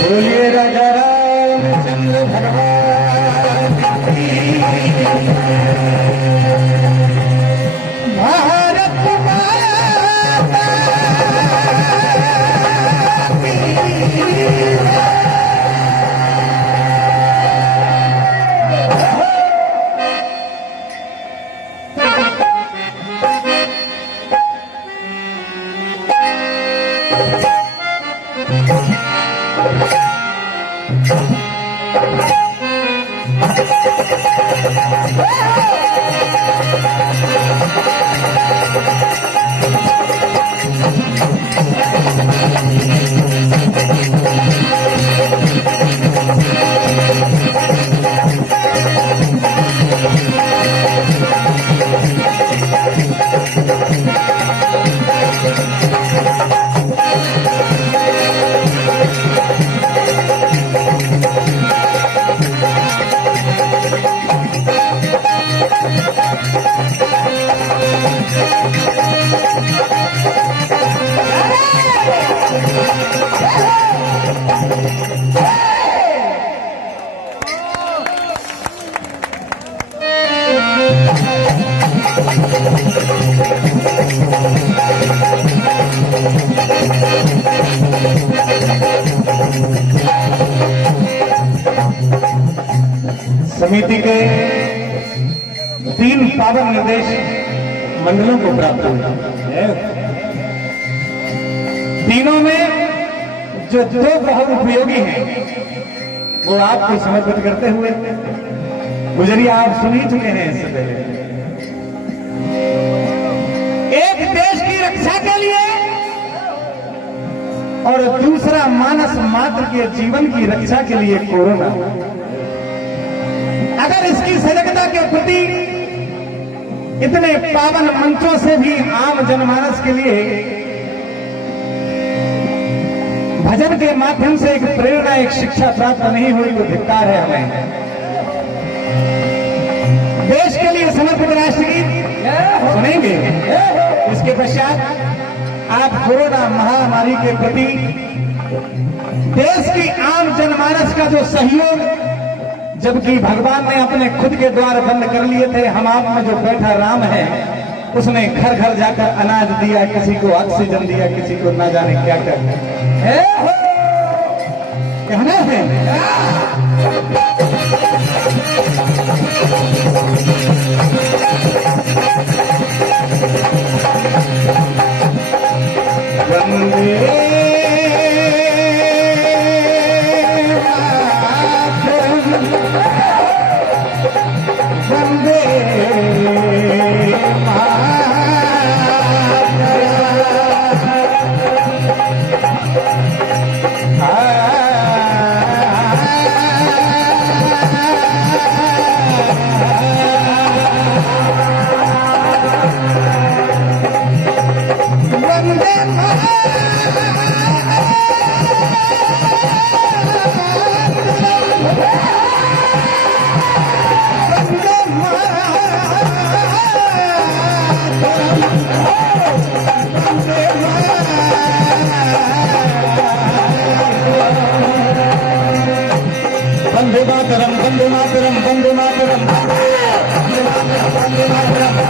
बोलिए राजा रामचंद्र भगवान भारत माता समिति के 3 पावन निर्देश मंडलों को प्राप्त हुए। तीनों में जो 2 बहुत उपयोगी हैं वो आपको समर्पित करते हुए गुजरिया आप सुन ही चुके हैं इससे पहले। एक देश की रक्षा के लिए और दूसरा मानस मात्र के जीवन की रक्षा के लिए कोरोना। अगर इसकी सजगता के प्रति इतने पावन मंचों से भी आम जनमानस के लिए भजन के माध्यम से एक प्रेरणा, एक शिक्षा प्राप्त नहीं हुई तो धिक्कार है हमें। देश के लिए समर्पित राष्ट्रगीत सुनेंगे। इसके पश्चात आप कोरोना महामारी के प्रति देश की आम जनमानस का जो सहयोग, जबकि भगवान ने अपने खुद के द्वार बंद कर लिए थे, हम आप में जो बैठा राम है उसने घर घर जाकर अनाज दिया, किसी को ऑक्सीजन दिया, किसी को ना जाने क्या क्या कहना है। वंदे मातरम, वंदे मातरम, वंदे मातरम, वंदे मातरम, वंदे मातरम,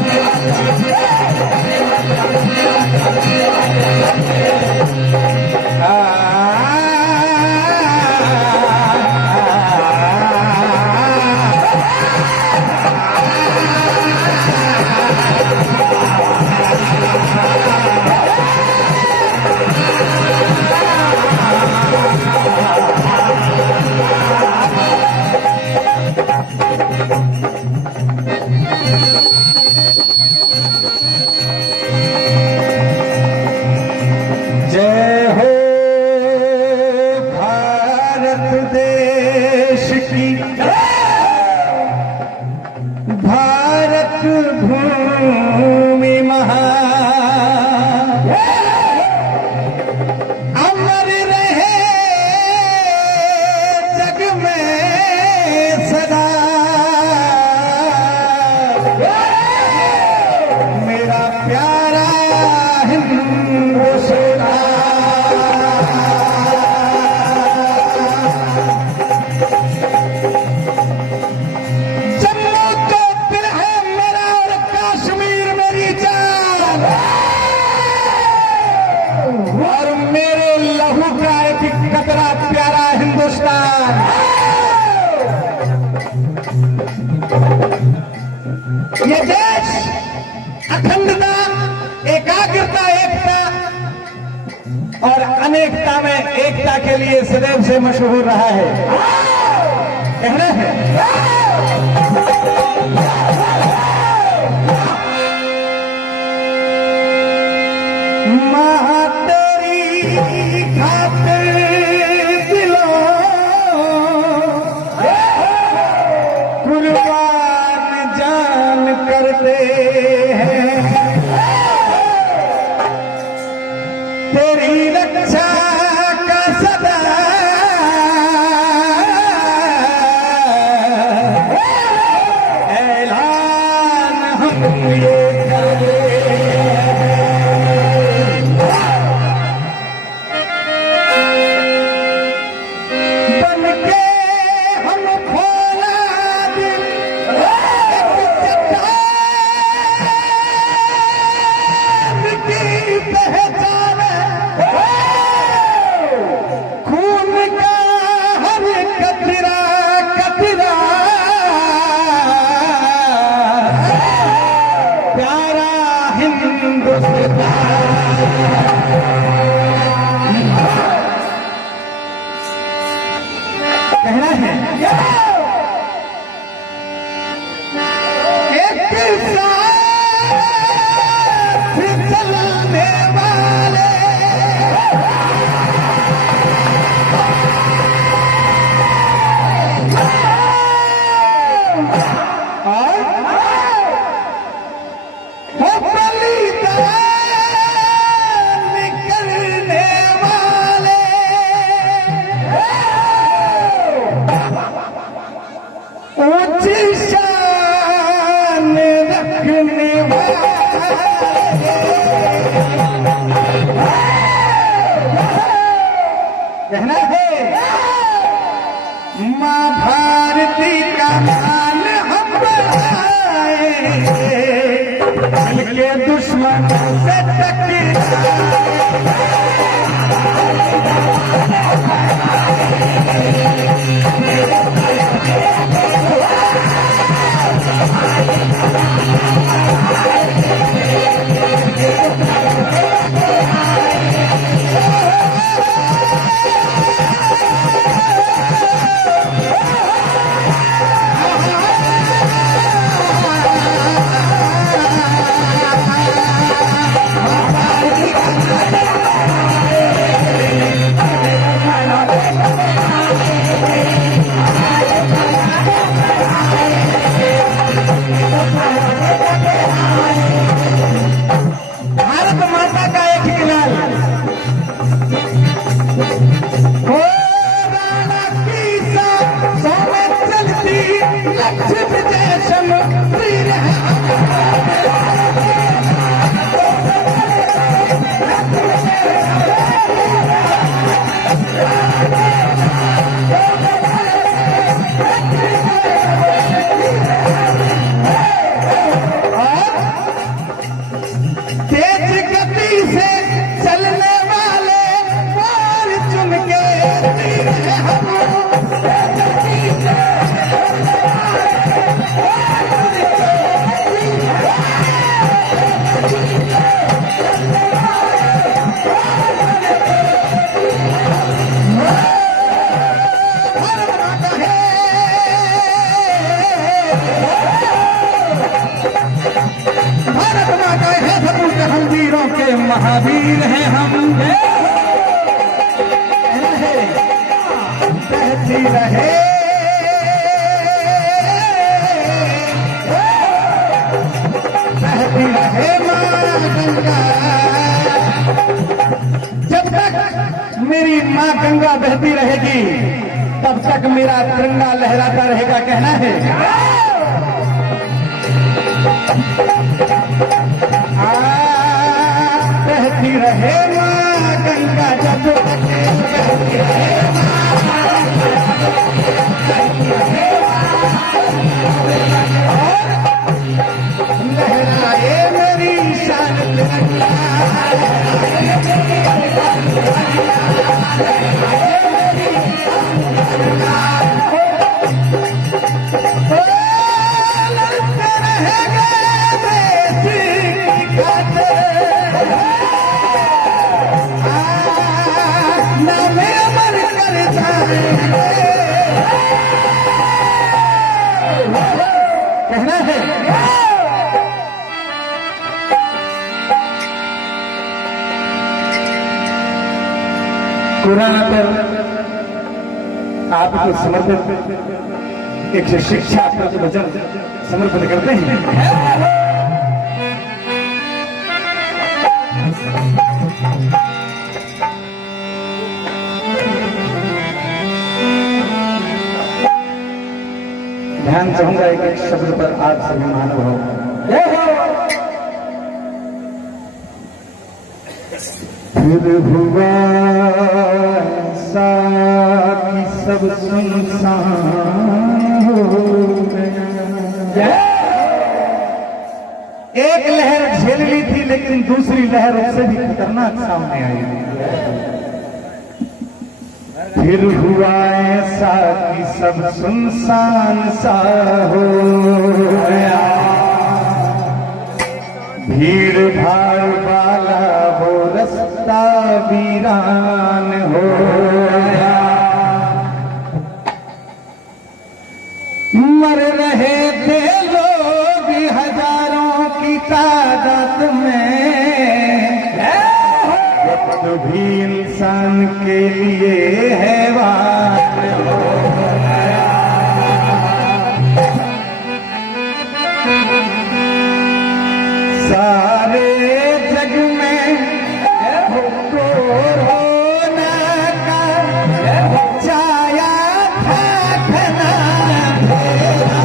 भारत भूमि महा अमर रहे जग में सदा। मेरा प्यारा हिंदुस्तान। जम्मू तो दिल है मेरा और कश्मीर मेरी जान, और मेरे लहू का एक कतरा प्यारा हिंदुस्तान। ये देश अखंडता, एकाग्रता, एकता और अनेकता में एकता के लिए सदैव से मशहूर रहा है। कहना है मां तेरी खातिर दिलों कुर्बान जान करते हैं। तेरी रक्षा का सदा ऐलान हम ये करते बनके हम खोला दिल एक चट्टान की पहचान। खून का हर कतरा कतरा प्यारा हिंदुस्तान। कहना है एक साथ चलने वाले और हो बलिदान करने वाले ऊंची शान रखने वाले। कहना है मां भारती का मान हम बढ़ाएंगे, के दुश्मन से भारत माता का एक खिलाल हो राणा की सौ में चलती लक्ष्य जैसम वीर है। तेज गति से चलने वाले बाल चुन के तीर हैं हम। भारत माता है सबूत, हम वीरों के महावीर हैं हम। बहती रहे बहती रहेगी तब तक मेरा तिरंगा लहराता रहेगा, कहना है। बहती रहे मां गंगा जब तक बहती रहे लहराए मेरी शान तिरंगा। कहना है कुरान पर आपको समर्पित एक शिक्षा वचन समर्पित करते हैं। ध्यान चाहूंगा एक शब्द पर आप सभी मानव हो। फिर हुआ ऐसा कि सब सुनसान हो गया। एक लहर झेल ली थी लेकिन दूसरी लहर उससे भी खतरनाक सामने आई। फिर हुआ ऐसा कि सब सुनसान सा हो गया। भीड़ भाड़ वाला वो रास्ता वीरान हो गया। मर रहे थे लोग हजारों की तादाद में, तो भी इंसान के लिए हैवान हो गया। सारे जग में कोरोना का छाया था घना अंधेरा।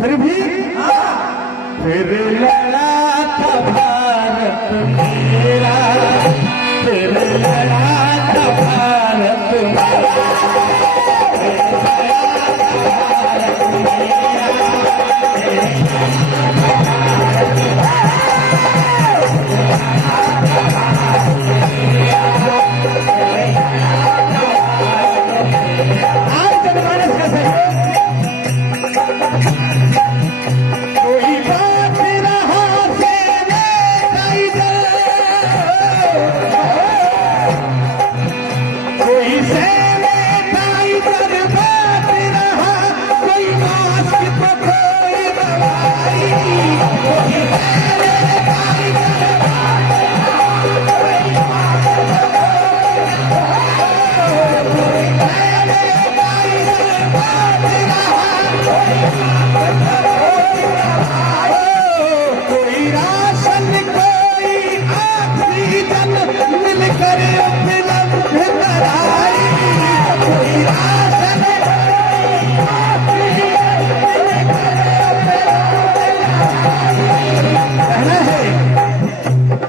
फिर भी फिर लड़ा था भारत मेरा, फिर लड़ा था भारत मेरा। आज जनमानस का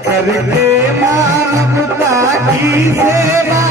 करके मानवता की सेवा